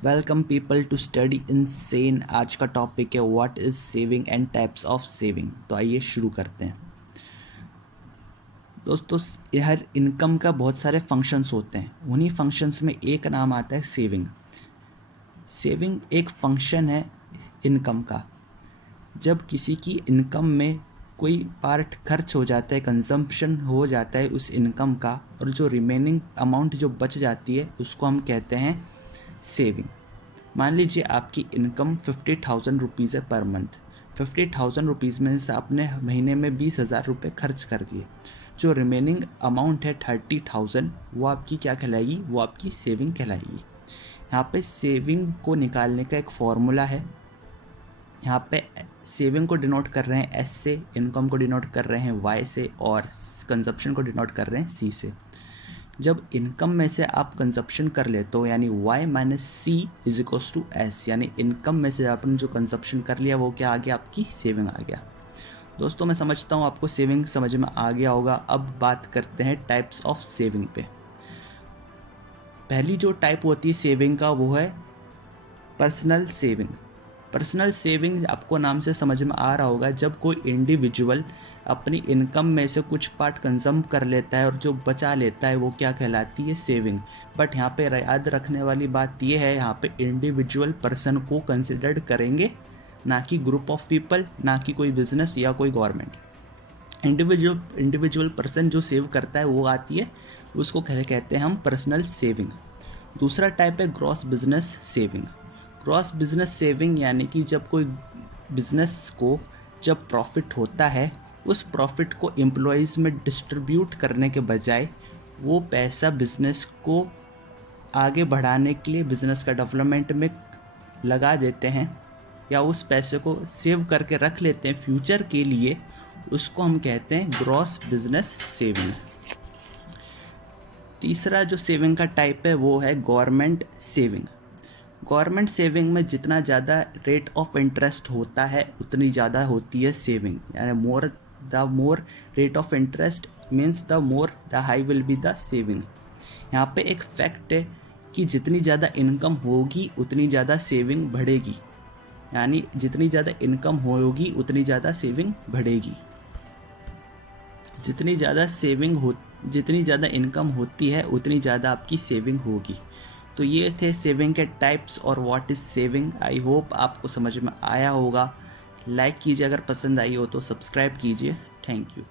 Welcome people to study in Sen. आज का topic है what is saving and types of saving. तो आइए शुरू करते हैं। दोस्तों, हर इनकम का बहुत सारे फंक्शंस होते हैं। उन्हीं फंक्शंस में एक नाम आता है सेविंग। सेविंग एक फंक्शन है इनकम का। जब किसी की इनकम में कोई पार्ट खर्च हो जाता है, कंजम्पशन हो जाता है उस इनकम का, और जो रिमेनिंग अमाउंट जो बच जाती है उसको हम कहते हैं सेविंग। मान लीजिए आपकी इनकम 50,000 रुपीज़ है पर मंथ। 50,000 रुपीज़ में से आपने महीने में 20,000 रुपये खर्च कर दिए। जो रिमेनिंग अमाउंट है 30,000, वो आपकी क्या कहलाएगी? वो आपकी सेविंग कहलाएगी। यहाँ पे सेविंग को निकालने का एक फॉर्मूला है। यहाँ पे सेविंग को डिनोट कर रहे हैं एस से, इनकम को डिनोट कर रहे हैं वाई से, और कंजप्शन को डिनोट कर रहे हैं सी से। जब इनकम में से आप कंजप्शन कर लेते हो, यानी y minus C is equals to S, यानी इनकम में से आपने जो कंजप्शन कर लिया वो क्या आ गया? आपकी सेविंग आ गया। दोस्तों, मैं समझता हूँ आपको सेविंग समझ में आ गया होगा। अब बात करते हैं टाइप्स ऑफ सेविंग पे। पहली जो टाइप होती है सेविंग का वो है पर्सनल सेविंग। पर्सनल सेविंग आपको नाम से समझ में आ रहा होगा। जब कोई इंडिविजुअल अपनी इनकम में से कुछ पार्ट कंज्यूम कर लेता है और जो बचा लेता है वो क्या कहलाती है? सेविंग। बट यहाँ पे याद रखने वाली बात ये है, यहाँ पे इंडिविजुअल पर्सन को कंसिडर्ड करेंगे, ना कि ग्रुप ऑफ पीपल, ना कि कोई बिजनेस या कोई गवर्नमेंट। इंडिविजुअल पर्सन जो सेव करता है वो आती है, उसको कहते हैं हम पर्सनल सेविंग। दूसरा टाइप है gross business saving. Gross business saving यानी कि जब कोई बिजनेस को जब प्रॉफिट होता है, उस प्रॉफिट को एम्प्लॉयज़ में डिस्ट्रीब्यूट करने के बजाय वो पैसा बिजनेस को आगे बढ़ाने के लिए, बिजनेस का डेवलपमेंट में लगा देते हैं, या उस पैसे को सेव करके रख लेते हैं फ्यूचर के लिए। उसको हम कहते हैं ग्रॉस बिजनेस सेविंग। तीसरा जो सेविंग का टाइप है वो है गवर्नमेंट सेविंग। गवर्नमेंट सेविंग में जितना ज़्यादा रेट ऑफ इंटरेस्ट होता है उतनी ज़्यादा होती है सेविंग, यानी the more rate of interest means the more the high will be the saving. यहाँ पे एक फैक्ट है कि जितनी ज़्यादा इनकम होगी उतनी ज़्यादा सेविंग बढ़ेगी, यानी जितनी ज़्यादा इनकम होगी उतनी ज़्यादा सेविंग बढ़ेगी। जितनी ज़्यादा इनकम होती है उतनी ज़्यादा आपकी सेविंग होगी। तो ये थे सेविंग के टाइप्स और what is saving. I hope आपको समझ में आया होगा। लाइक कीजिए अगर पसंद आई हो तो, सब्सक्राइब कीजिए। Thank you.